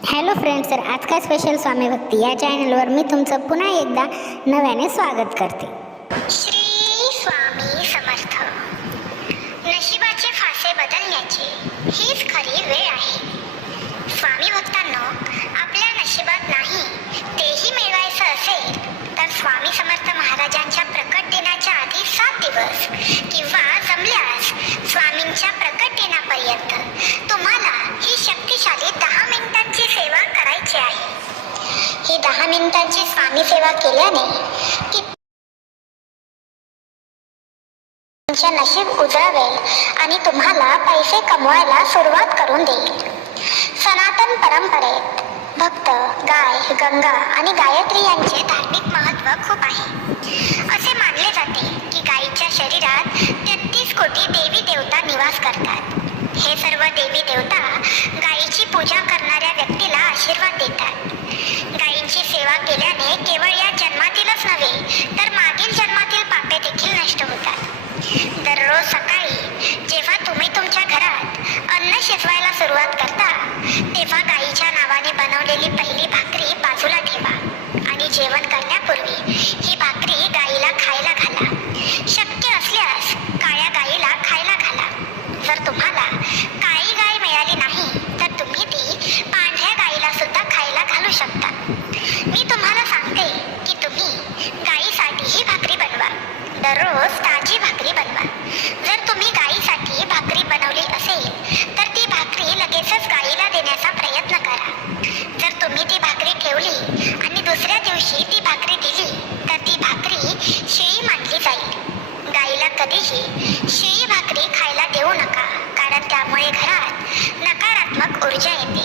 Hello friends तर आज काय स्पेशल स्वामी भक्ती या चॅनलवर मी तुमचं पुन्हा एकदा नव्याने स्वागत करते. श्री स्वामी समर्थ. नशिबाचे फासे बदलण्याची हीच खरी वेळ आहे. स्वामी भक्तांनो आपल्या नशिबात नाही तेही मिळवायचं असेल तर स्वामी समर्थ महाराजांच्या प्रकट दिनाच्या आधी सात दिवस मिनिटांची स्वामी सेवा केल्याने की तुमचे नशीब उजळवेल आणि तुम्हाला पैसे कमवायला सुरुवात करून देईल. सनातन परंपरेत भक्त गाय गंगा आणि गायत्री यांचे धार्मिक महत्त्व खूप आहे. असे मानले जाते की गायीच्या शरीरात तेहतीस कोटी देवी देवता निवास करतात. हे सर्व देवी देवता गायीची पूजा करणाऱ्या व्यक्तीला आशीर्वाद देतात. गायींची सेवा केल्याने केवळ या जन्मातीलच नव्हे तर मागील जन्मातील पापे देखील नष्ट होतात. दररोज सकाळी जेव्हा तुम्ही तुमच्या घरात अन्न शिजवायला सुरुवात करता तेव्हा गाईच्या नावाने बनवलेली पहिली भाकरी बाजूला गाईला शिळी भाकरी खायला देऊ नका कारण त्यामुळे घरात नकारात्मक ऊर्जा येते.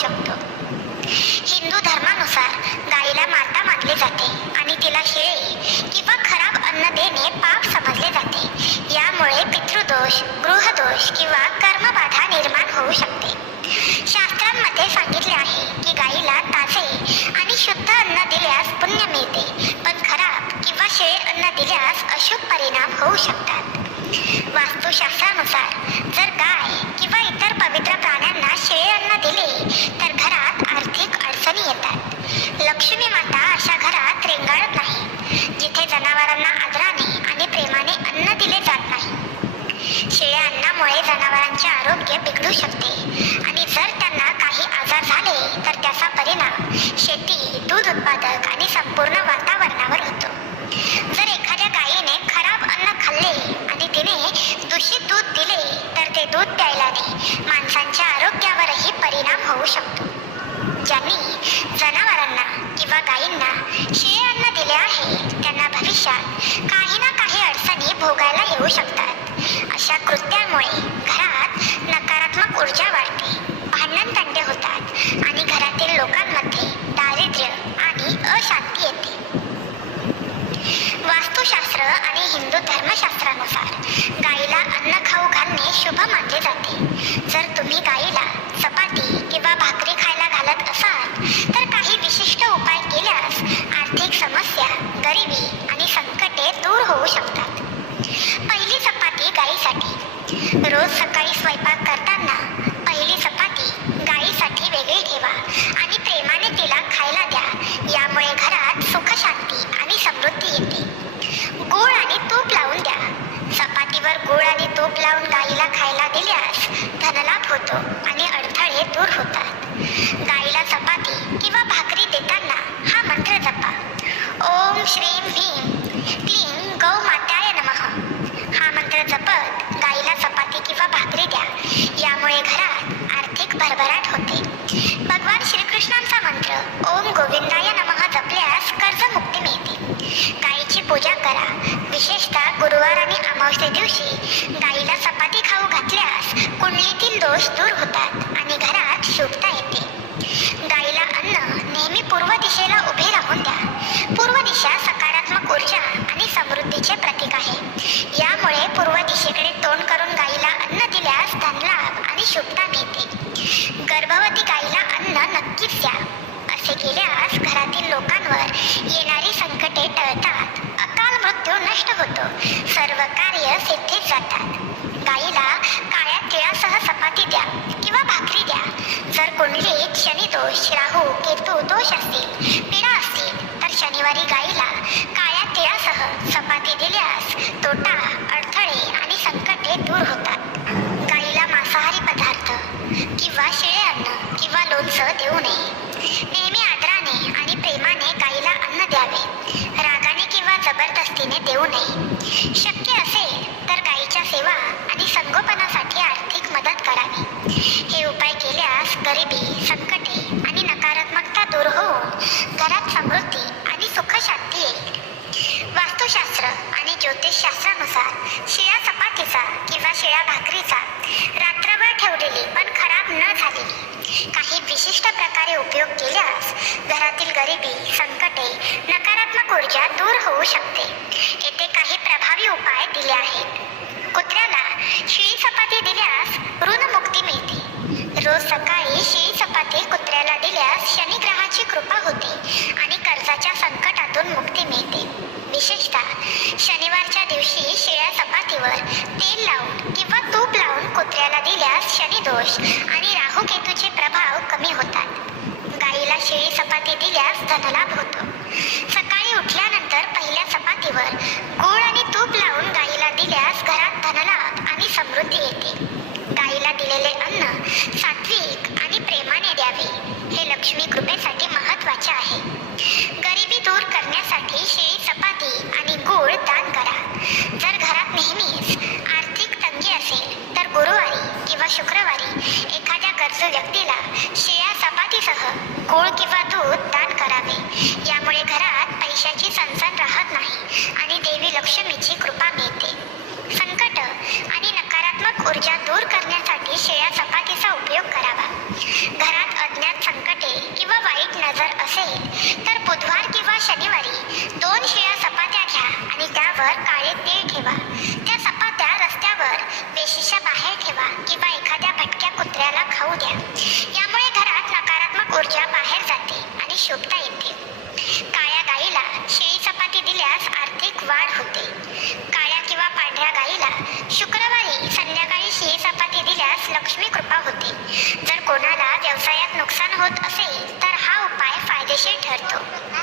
शकतो. हिंदू धर्मानुसार गायीला माता मानले जाते आणि तिला शिळे किंवा खराब अन्न देणे पाप समजले जाते. यामुळे पितृदोष गृहदोष किंवा कर्मबाधा निर्माण होऊ शकते. शास्त्रांमध्ये सांगितले आहे की गायीला ताजे आणि शुद्ध अन्न दिल्यास पुण्य मिळते पण खराब किंवा शिळे अन्न दिल्यास अशुभ परिणाम होऊ शकतात. वास्तुशास्त्रानुसार जर आरोग्य बिघडू शकते. आणि जर त्यांना काही आजार झाले तर त्याचा परिणाम शेती दूध उत्पादक आणि संपूर्ण वातावरणावर होतो. जर एखाद्या गायीने खराब अन्न खाल्ले आणि तिने दूषित दूध दिले तर ते दूध प्यायल्याने माणसांच्या आरोग्यावरही परिणाम होऊ शकतो. ज्यांनी जनावरांना किंवा गायींना शिळे अन्न दिले आहे त्यांना भविष्यात काही ना काही अडचणी भोगायला येऊ शकतात. अशा कृत्यामुळे घरात नकारात्मक ऊर्जा वाढते भांडण तंडे होतात आणि घरातील लोकांमध्ये दारिद्र्य आणि अशांती येते वास्तुशास्त्र आणि हिंदू धर्मशास्त्रानुसार गाईला अन्न खाऊ घालणे शुभ मानले जाते. जर तुम्ही गाईला चपाती किंवा भाकरी खायला घालत असाल तर काही विशिष्ट उपाय केल्यास आर्थिक समस्या गरिबी आणि संकटे दूर होऊ शकतात. पहिली चपाती गाईसाठी. रोज सकाळी स्वयंपाक यामुळे घरात आर्थिक भरभराट होते. भगवान श्रीकृष्णांचा मंत्र ओम गोविंदाय नमः जपल्यास कर्जमुक्ती मिळते. गाईची पूजा करा. विशेषतः गुरुवार आणि अमावस्ये दिवशी गाईला चपाती खाऊ घातल्यास कुंडलीतील दोष दूर होतात आणि घरात शुभता येते. लोकांवर येणारी संकटे टळतात. अकाल मृत्यू नष्ट होतो. सर्व कार्य सिद्धीत जातात. गाईला काळ्या तिळासह चपाती द्या किंवा भाकरी द्या. जर कुंडलीत शनिदोष राहू केतू दोष असतील पीडा असतील तर शनिवारी गाईला काळ्या तिळासह चपाती दिल्यास तोटा अडथळे आणि संकटे दूर होतात गाईला मांसाहारी पदार्थ किंवा शिळे अन्न किंवा लोणचं देऊ नये नेहमी आदराने आणि प्रेमाने गाईला अन्न द्यावे रागाने किंवा जबरदस्तीने देऊ नये शक्य असेल तर गाईच्या सेवा संगोपनासाठी आर्थिक मदत करावी. हे उपाय केल्यास गरिबी संकटे आणि नकारात्मकता दूर होऊन घरात समृद्धी आणि सुखशांती येईल. वास्तुशास्त्र आणि ज्योतिषशास्त्रानुसार शिळ्या चपातीचा किंवा शिळ्या भाकरीचा रात्रभर ठेवलेली पण खराब न झालेली काही विशिष्ट प्रकारे उपयोग केल्यास घरातील गरिबी संकटे नकारात्मक ऊर्जा दूर होऊ शकते. येथे काही प्रभावी उपाय दिले आहेत. सकाळी शिळी चपाती कुत्र्याला दिल्यास शनिग्रहाची कृपा होते आणि कर्जाच्या संकटातून मुक्ती मिळते. विशेषतः शनिवारच्या दिवशी शिळ्या चपातीवर तेल लावून किंवा तूप लावून कुत्र्याला दिल्यास शनिदोष आणि राहुकेतूचे प्रभाव कमी होतात. गाईला शिळी चपाती दिल्यास धनलाभ होतो. सकाळी उठल्या व्यक्तीला शेळ्या चपातीसह गूळ जाते आणि शोभता येते. काळ्या गाईला शेळी चपाती दिल्यास आर्थिक वाढ होते. काळ्या किंवा पांढऱ्या गाईला शुक्रवारी संध्याकाळी शेळी चपाती दिल्यास लक्ष्मी कृपा होते. जर कोणाला व्यवसायात नुकसान होत असेल तर हा उपाय फायदेशीर ठरतो.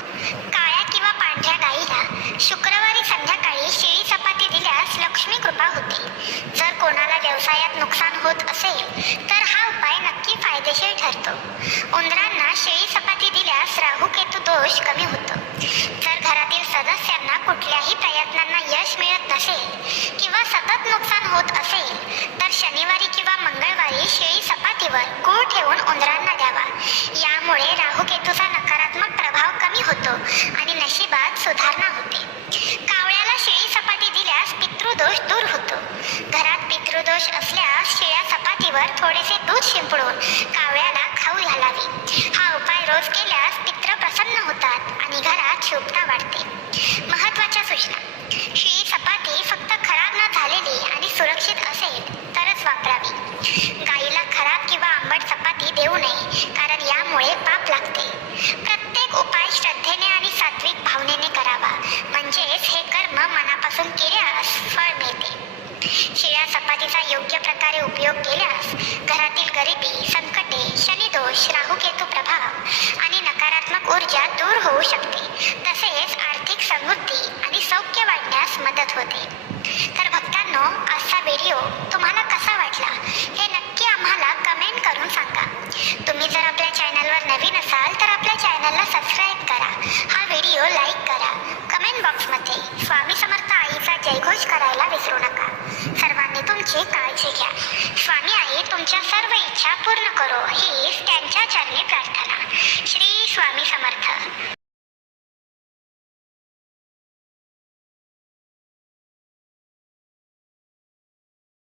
केतू कमी होतं. जर घरातील सदस्यांना कुठल्याही प्रयत्नांना यश मिळत नसेल किंवा सतत नुकसान होत असेल तर शनिवारी किंवा मंगळवारी शेळी सपाटीवर गूळ ठेवून उंदरांना द्यावा. यामुळे राहुकेतूचा नकारात्मक प्रभाव कमी होतो आणि नशिबात सुधारणा होते. कावळ्याला शेळी सपाटी दिल्यास पितृदोष दूर होतो. घरात पितृदोष असल्यास शेळ्या सपाटीवर थोडेसे दूध शिंपडून कावळ्याला खाऊ घालावे. हा उपाय रोज केल्यास प्रसन्न होतात आणि घरात शोभता वाढते. महत्त्वाच्या सूचना. ही चपाती फक्त खराब न झालेली आणि सुरक्षित असेल तरच वापरावी. जयघोष करायला विसरू नका. सर्वांनी तुमची काळजी घ्या. स्वामी आई तुमच्या सर्व इच्छा पूर्ण करो. हीच त्यांच्या चरणी प्रार्थना. श्री स्वामी समर्थ.